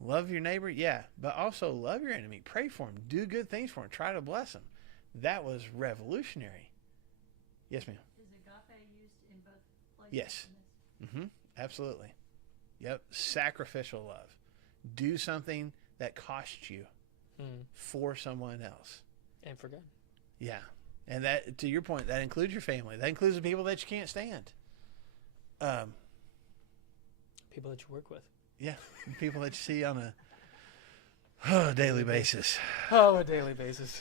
Love your neighbor, yeah, but also love your enemy. Pray for him. Do good things for him. Try to bless him. That was revolutionary. Yes, ma'am. Is agape used in both places? Yes. in this? Mm-hmm. Absolutely. Yep. Sacrificial love. Do something that costs you for someone else. And for God. Yeah. And that, to your point, that includes your family. That includes the people that you can't stand. People that you work with. Yeah. People that you see on a daily basis. Oh, a daily basis.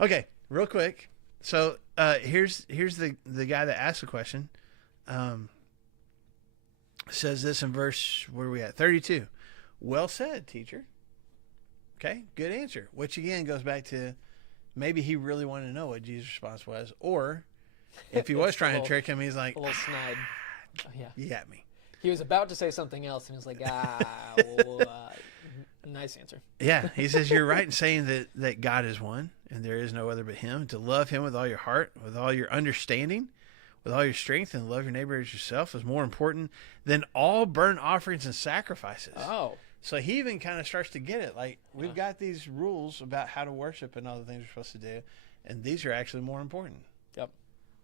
Okay. Real quick. So here's the guy that asked the question. Says this in verse, where are we at? 32. Well said, teacher. Okay, good answer. Which again goes back to maybe he really wanted to know what Jesus' response was, or if he was It's trying to trick him, he's like, A little snide. Oh, yeah. you got me. He was about to say something else, and he was like, nice answer. Yeah, he says you're right in saying that God is one, and there is no other but him. To love him with all your heart, with all your understanding, with all your strength, and love your neighbor as yourself is more important than all burnt offerings and sacrifices. Oh. So he even kind of starts to get it. Like, we've got these rules about how to worship and all the things we're supposed to do, and these are actually more important. Yep.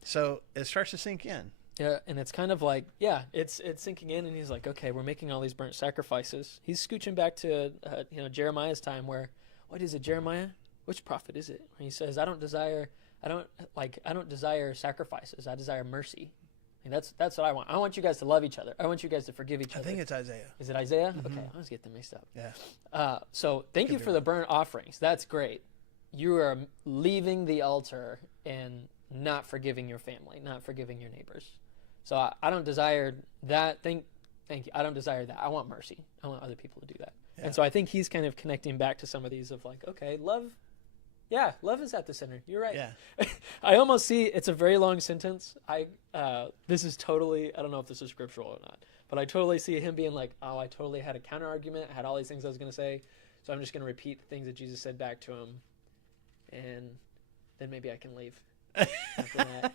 So it starts to sink in. Yeah, and it's kind of like, yeah, it's sinking in, and he's like, okay, we're making all these burnt sacrifices. He's scooching back to Jeremiah's time, where, what is it, Jeremiah? Which prophet is it? And he says, I don't desire sacrifices. I desire mercy. And that's what I want. I want you guys to love each other. I want you guys to forgive each I other. think it's Isaiah. Is it Isaiah? Okay, I was getting them mixed up. Yeah. So thank you be for the burnt offerings. That's great. You are leaving the altar and not forgiving your family, not forgiving your neighbors. So I don't desire that. Thank you. I don't desire that. I want mercy. I want other people to do that. Yeah. And so I think he's kind of connecting back to some of these of like, okay, love. Yeah, love is at the center. You're right. Yeah. I almost see it's a very long sentence. This is totally, I don't know if this is scriptural or not, but I totally see him being like, oh, I totally had a counter argument. I had all these things I was going to say. So I'm just going to repeat the things that Jesus said back to him. And then maybe I can leave after that.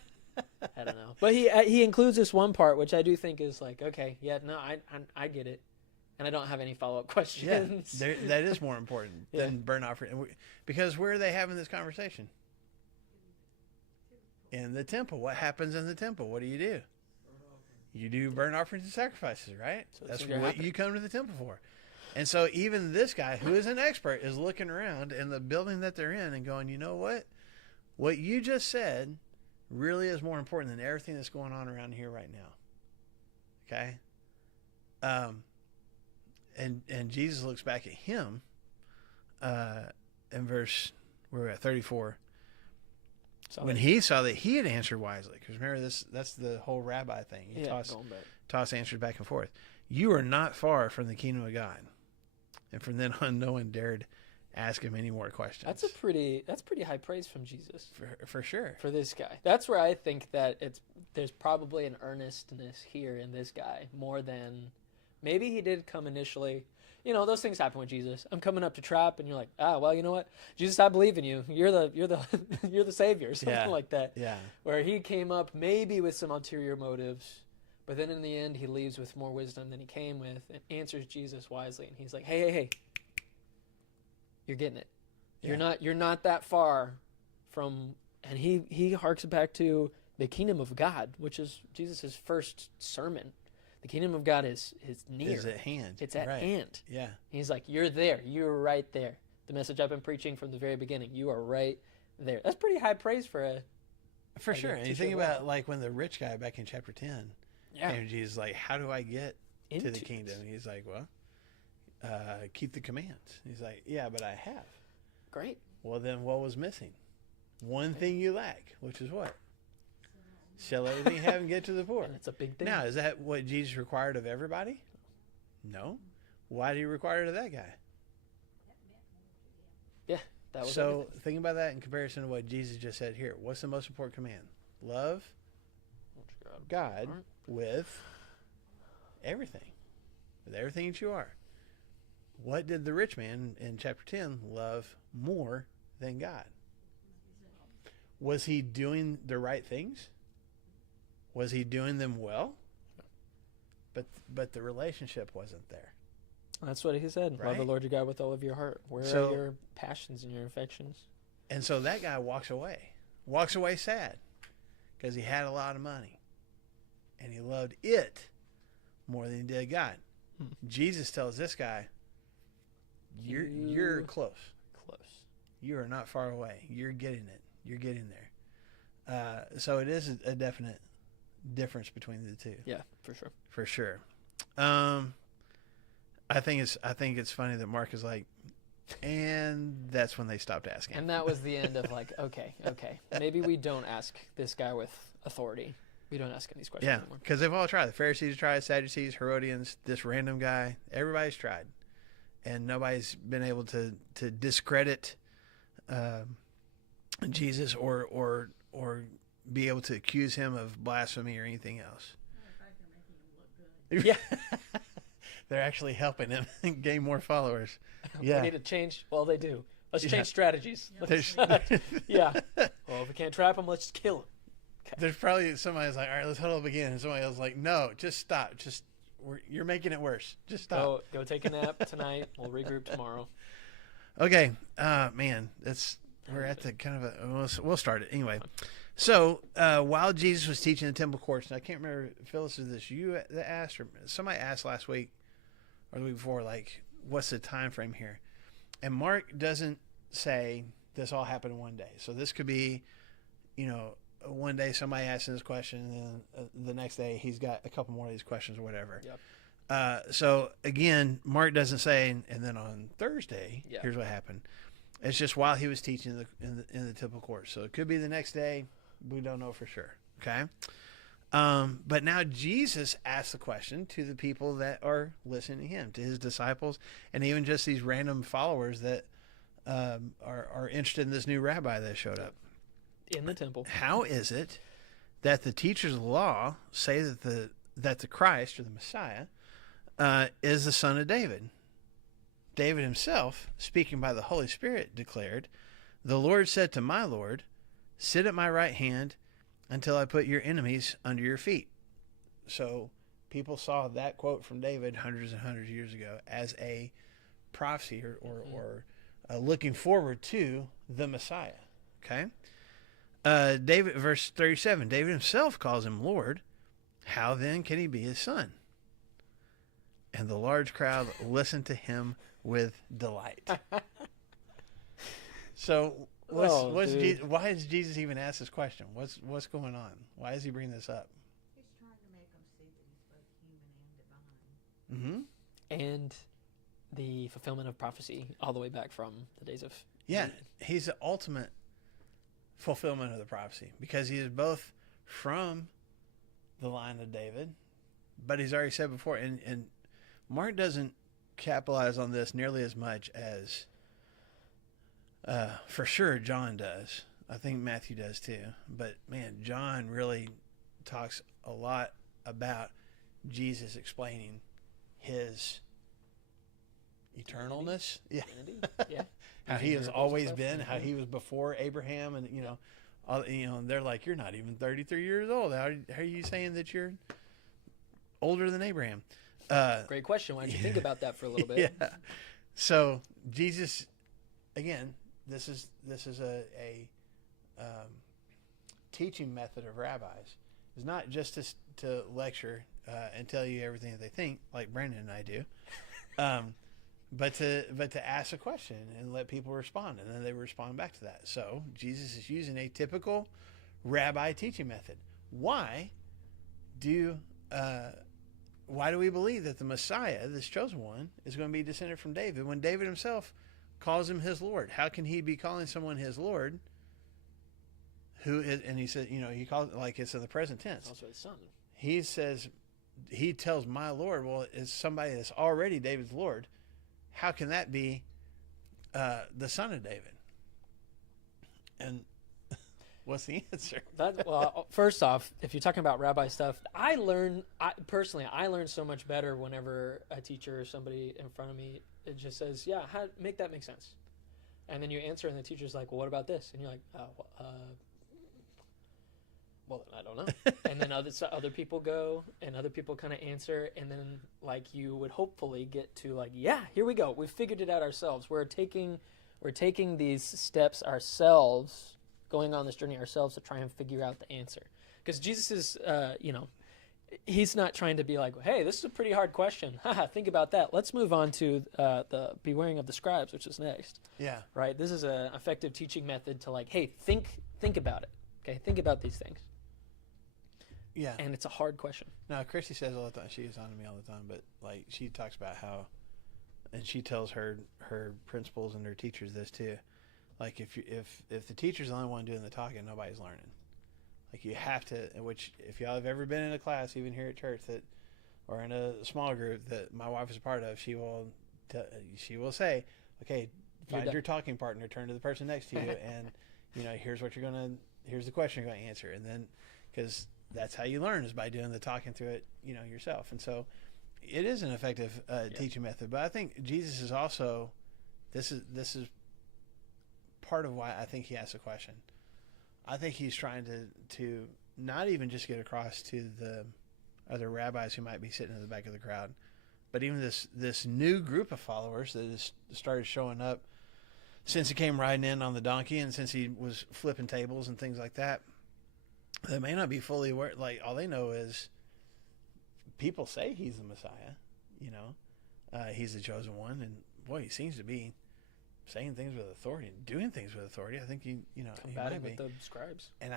I don't know. But he includes this one part, which I do think is like, okay, yeah, no, I get it. And I don't have any follow-up questions. Yeah, that is more important than burnt offering. Because where are they having this conversation? In the temple. What happens in the temple? What do? You do burnt offerings and sacrifices, right? So that's it's gonna what happen. you come to the temple for. And so even this guy, who is an expert, is looking around in the building that they're in and going, you know what? What you just said really is more important than everything that's going on around here right now. Okay? And Jesus looks back at him in verse, where we're at 34, when he saw that he had answered wisely. Because remember, that's the whole rabbi thing. You toss answers back and forth. You are not far from the kingdom of God. And from then on, no one dared ask him any more questions. That's pretty high praise from Jesus. For sure. For this guy. That's where I think that there's probably an earnestness here in this guy more than maybe he did come initially. You know, those things happen with Jesus. I'm coming up to trap, and you're like, well, you know what, Jesus, I believe in you. You're the you're the savior, something like that. Yeah. Where he came up maybe with some ulterior motives, but then in the end he leaves with more wisdom than he came with, and answers Jesus wisely. And he's like, hey, you're getting it. Yeah. You're not that far from And he harks back to the kingdom of God, which is Jesus' first sermon. The kingdom of God is near. Is at hand. It's at Right. hand. Yeah. He's like, you're there. You're right there. The message I've been preaching from the very beginning. You are right there. That's pretty high praise for a... For Like sure. a And you teacher think of law. about like when the rich guy back in chapter 10 Yeah. came to Jesus, like, how do I get to Into the it. kingdom? And he's like, well, keep the commands. He's like, yeah, but I have. Great. Well, then what was missing? One thing you lack, which is what? Sell everything you have and get to the poor. And it's a big thing. Now, is that what Jesus required of everybody? No. Why did he require it of that guy? That was So everything. think about that in comparison to what Jesus just said here. What's the most important command? Love God Alright. with everything. With everything that you are. What did the rich man in chapter 10 love more than God? Was he doing the right things? Was he doing them well? But the relationship wasn't there. That's what he said. Love the Right? Lord your God with all of your heart. Where So- are your passions and your affections? And so that guy walks away sad because he had a lot of money and he loved it more than he did God. Jesus tells this guy, you're You- close. Close. You are not far away. You're getting it. You're getting there. So it is a definite difference between the two, Yeah, for sure. for sure. I think it's funny that Mark is like, and that's when they stopped asking. And that was the end of like, okay. Maybe we don't ask this guy with authority. We don't ask him these questions Yeah, anymore. because they've all tried. The Pharisees tried, Sadducees, Herodians, this random guy. Everybody's tried, and nobody's been able to discredit Jesus or be able to accuse him of blasphemy or anything else. Yeah, they're actually helping him gain more followers. Yeah, We need to change. Well, they do. Let's Yeah. change strategies. there's Yeah. Well, if we can't trap him, let's just kill him. there's probably somebody's like, all right, let's huddle up again, and somebody else is like, no, just stop, you're making it worse. Just stop. Go take a nap tonight. We'll regroup tomorrow. Okay, man, we're at the kind of a we'll start it anyway. So while Jesus was teaching in the temple courts, and I can't remember, Phyllis, is this you that asked, or somebody asked last week or the week before, like, what's the time frame here? And Mark doesn't say this all happened in one day. So this could be, one day somebody asks this question, and then the next day he's got a couple more of these questions or whatever. Yep. So again, Mark doesn't say, and then on Thursday, Yeah. here's what happened. It's just while he was teaching in the temple courts. So it could be the next day. We don't know for sure. Okay. But now Jesus asks the question to the people that are listening to him, to his disciples, and even just these random followers that are interested in this new rabbi that showed up. In the temple. How is it that the teachers of the law say that the Christ, or the Messiah, is the son of David? David himself, speaking by the Holy Spirit, declared, "The Lord said to my Lord, sit at my right hand until I put your enemies under your feet." So people saw that quote from David hundreds and hundreds of years ago as a prophecy or looking forward to the Messiah. Okay. David, verse 37, David himself calls him Lord. How then can he be his son? And the large crowd listened to him with delight. So why does Jesus even ask this question? What's going on? Why is he bringing this up? He's trying to make them see that he's both human and divine. Mm-hmm. And the fulfillment of prophecy all the way back from the days of Yeah, David. he's the ultimate fulfillment of the prophecy because he is both from the line of David, but he's already said before, and Mark doesn't capitalize on this nearly as much as for sure John does. I think Matthew does too. But man, John really talks a lot about Jesus explaining his eternalness. Yeah. Divinity? Yeah. How he Using has miracles always and been, stuff. how he was before Abraham, and and they're like, you're not even 33 years old. How are you saying that you're older than Abraham? Great question. Why don't you think about that for a little bit? Yeah. So Jesus, again, this is a teaching method of rabbis is not just to lecture and tell you everything that they think, like Brandon and I do, but to ask a question and let people respond, and then they respond back to that. So Jesus is using a typical rabbi teaching method. Why do we believe that the Messiah, this chosen one, is going to be descended from David when David himself calls him his Lord? How can he be calling someone his Lord who is, and he said, he calls it like it's in the present tense. Also his son. He says, he tells my Lord, well, it's somebody that's already David's Lord. How can that be the son of David? And what's the answer? Well, first off, if you're talking about rabbi stuff, I learn so much better whenever a teacher or somebody in front of me, it just says, yeah, make that make sense. And then you answer and the teacher's like, well, what about this? And you're like, well, I don't know. And then other people go and other people kind of answer. And then like you would hopefully get to like, yeah, here we go. We figured it out ourselves. We're taking these steps ourselves, going on this journey ourselves to try and figure out the answer. Because Jesus is, he's not trying to be like, hey, this is a pretty hard question. Haha, think about that. Let's move on to the bewaring of the scribes, which is next. Yeah. Right? This is an effective teaching method to like, hey, think about it. Okay, think about these things. Yeah. And it's a hard question. No, Christy says all the time, she is on to me all the time, but like she talks about how, and she tells her principals and her teachers this too. Like if the teacher's the only one doing the talking, nobody's learning. Like you have to, which if y'all have ever been in a class, even here at church, or in a small group that my wife is a part of, she will say, okay, find your talking partner, turn to the person next to you, and here's the question you're going to answer, and then because that's how you learn is by doing the talking through it, yourself. And so it is an effective teaching method. But I think Jesus is also, this is part of why I think he asked the question. I think he's trying to not even just get across to the other rabbis who might be sitting in the back of the crowd, but even this new group of followers that has started showing up since he came riding in on the donkey and since he was flipping tables and things like that. They may not be fully aware. Like all they know is people say he's the Messiah. He's the chosen one, and boy, he seems to be saying things with authority and doing things with authority. I think he combating with the scribes. And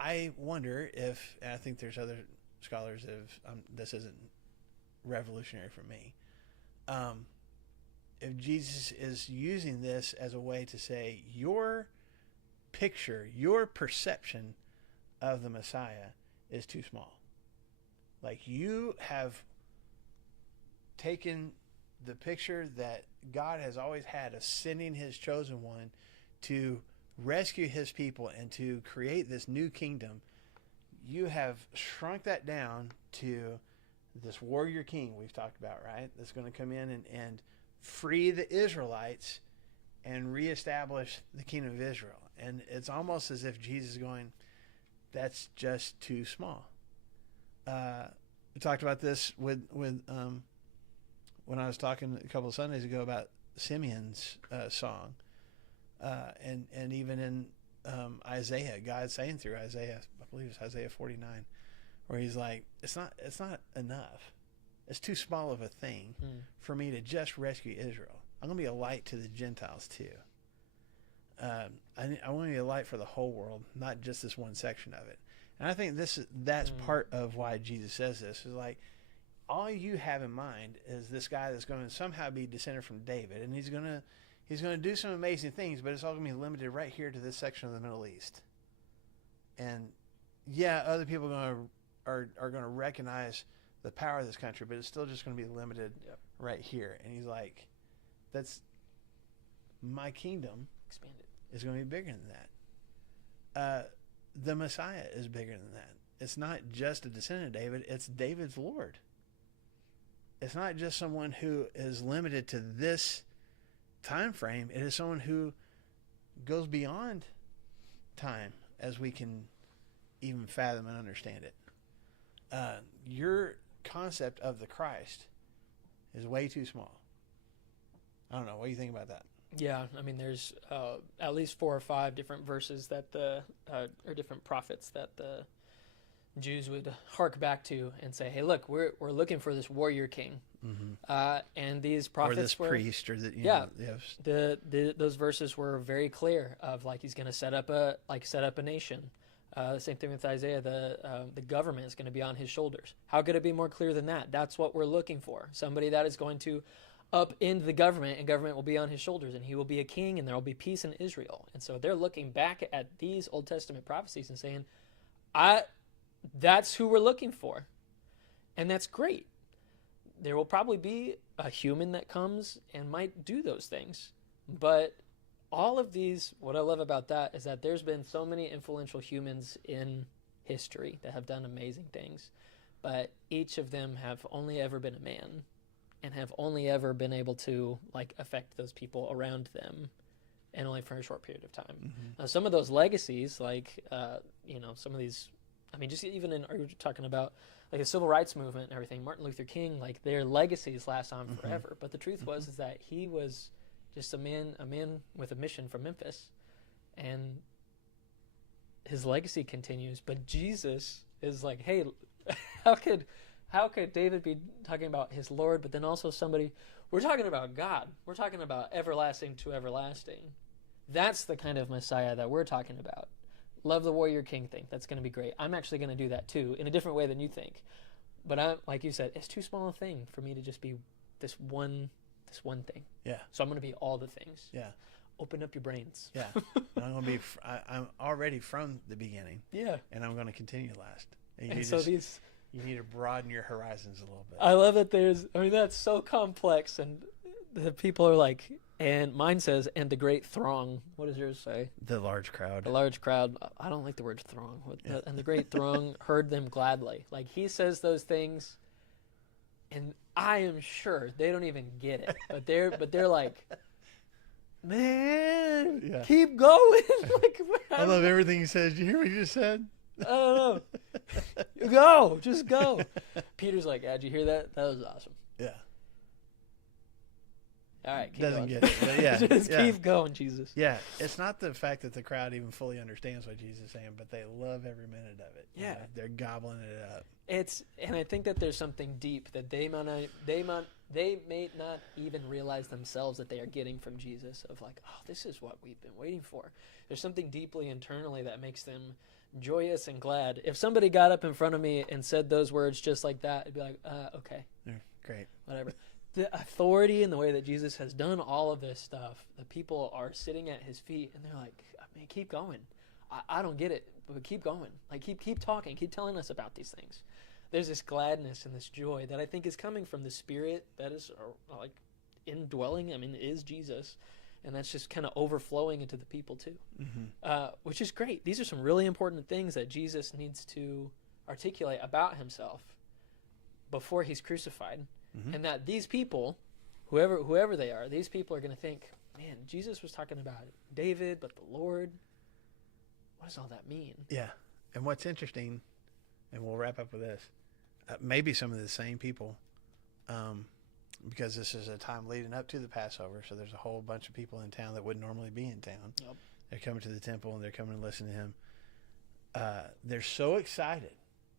I wonder if, and I think there's other scholars this isn't revolutionary for me. If Jesus is using this as a way to say your picture, your perception of the Messiah is too small. Like you have taken the picture that God has always had of sending his chosen one to rescue his people and to create this new kingdom. You have shrunk that down to this warrior king we've talked about, right? That's going to come in and free the Israelites and reestablish the kingdom of Israel. And it's almost as if Jesus is going, that's just too small. We talked about this with when I was talking a couple of Sundays ago about Simeon's song, and even in Isaiah, God saying through Isaiah, I believe it's Isaiah 49, where he's like, it's not enough. It's too small of a thing for me to just rescue Israel. I'm going to be a light to the Gentiles too. I want to be a light for the whole world, not just this one section of it. And I think that's part of why Jesus says this, is like, all you have in mind is this guy that's going to somehow be descended from David, and he's going to do some amazing things, but it's all going to be limited right here to this section of the Middle East. And yeah, other people are going to recognize the power of this country, but it's still just going to be limited right here. And he's like, that's my kingdom. Expanded. Is going to be bigger than that. The Messiah is bigger than that. It's not just a descendant of David, it's David's Lord. It's not just someone who is limited to this time frame. It is someone who goes beyond time as we can even fathom and understand it. Your concept of the Christ is way too small. I don't know. What do you think about that? Yeah, I mean, there's at least 4 or 5 different verses that or different prophets that the Jews would hark back to and say, "Hey, look, we're looking for this warrior king," and these prophets or this were priest, or that yes. those verses were very clear of like he's going to set up a nation. The same thing with Isaiah. The government is going to be on his shoulders. How could it be more clear than that? That's what we're looking for. Somebody that is going to upend the government, and government will be on his shoulders, and he will be a king, and there will be peace in Israel. And so they're looking back at these Old Testament prophecies and saying, that's who we're looking for. And that's great. There will probably be a human that comes and might do those things. But all of these, what I love about that is that there's been so many influential humans in history that have done amazing things. But each of them have only ever been a man and have only ever been able to like affect those people around them, and only for a short period of time. Now, some of those legacies, like, some of these, I mean, just even are you talking about like the civil rights movement and everything, Martin Luther King, like their legacies last on forever. But the truth is that he was just a man with a mission from Memphis, and his legacy continues. But Jesus is like, hey, how could David be talking about his Lord, but then also somebody, we're talking about God. We're talking about everlasting to everlasting. That's the kind of Messiah that we're talking about. Love the warrior king thing. That's going to be great. I'm actually going to do that too, in a different way than you think. But like you said, it's too small a thing for me to just be this one thing. Yeah. So I'm going to be all the things. Yeah. Open up your brains. Yeah. I'm going to be. I'm already from the beginning. Yeah. And I'm going to continue last. And so these. You need to broaden your horizons a little bit. I love that that's so complex, and the people are like, and mine says, and the great throng. What does yours say? The large crowd. The large crowd. I don't like the word throng. And the great throng heard them gladly. Like he says those things, and I am sure they don't even get it. But they're like, man, keep going. Like, I love everything he says. Did you hear what he just said? I don't know. Just go. Peter's like, did you hear that? That was awesome. Yeah. All right, keep Doesn't going. get it. But yeah. Just keep going, Jesus. Yeah. It's not the fact that the crowd even fully understands what Jesus is saying, but they love every minute of it. Yeah. They're gobbling it up. And I think that there's something deep that they may not even realize themselves that they are getting from Jesus, of like, oh, this is what we've been waiting for. There's something deeply internally that makes them joyous and glad. If somebody got up in front of me and said those words just like that, I'd be like, okay. Great. Whatever. The authority and the way that Jesus has done all of this stuff, the people are sitting at his feet and they're like, man, keep going. I don't get it, but keep going. Like, keep talking. Keep telling us about these things. There's this gladness and this joy that I think is coming from the Spirit that is like indwelling, is Jesus. And that's just kind of overflowing into the people too, which is great. These are some really important things that Jesus needs to articulate about himself before he's crucified. And that these people, whoever they are, these people are going to think, man, Jesus was talking about David, but the Lord, what does all that mean? Yeah. And what's interesting, and we'll wrap up with this, maybe some of the same people, because this is a time leading up to the Passover, so there's a whole bunch of people in town that wouldn't normally be in town. Yep. They're coming to the temple, and they're coming to listen to him. They're so excited.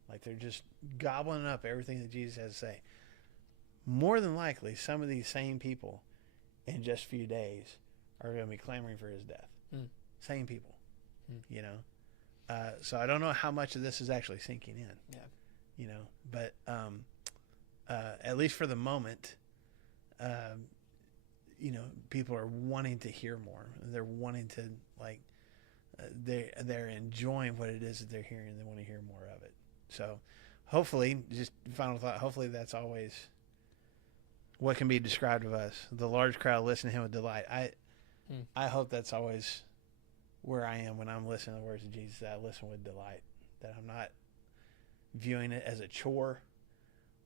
Like, they're just gobbling up everything that Jesus has to say. More than likely, some of these same people in just a few days are going to be clamoring for his death. Same people, so I don't know how much of this is actually sinking in, but at least for the moment, people are wanting to hear more. They're wanting to, like, they're enjoying what it is that they're hearing, and they want to hear more of it. So hopefully, just final thought, hopefully that's always what can be described of us. The large crowd listening to him with delight. I hope that's always where I am when I'm listening to the words of Jesus, that I listen with delight, that I'm not viewing it as a chore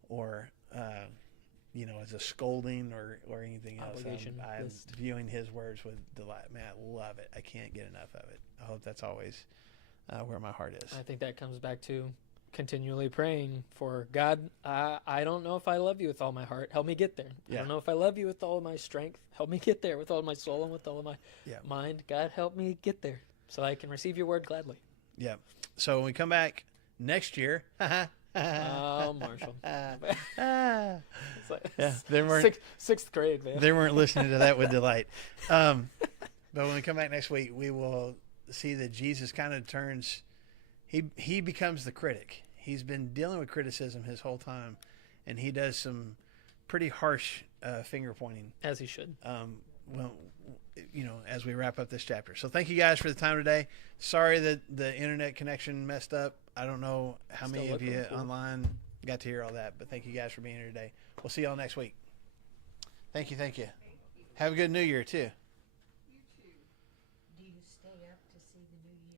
or, as a scolding or anything else. I'm viewing his words with delight. Man, I love it. I can't get enough of it. I hope that's always where my heart is. I think that comes back to continually praying for God. I don't know if I love you with all my heart. Help me get there. I Yeah. don't know if I love you with all my strength. Help me get there with all my soul and with all my Yeah. mind. God, help me get there so I can receive your word gladly. Yeah. So when we come back next year, Oh, Marshall. yeah, It's like they weren't sixth grade, man. they weren't listening to that with delight. But when we come back next week, we will see that Jesus kind of turns. He becomes the critic. He's been dealing with criticism his whole time, and he does some pretty harsh finger pointing. As he should. Well, as we wrap up this chapter. So thank you guys for the time today. Sorry that the internet connection messed up. I don't know how Still many of you looking cool. online got to hear all that, but thank you guys for being here today. We'll see y'all next week. Thank you. Have a good New Year too.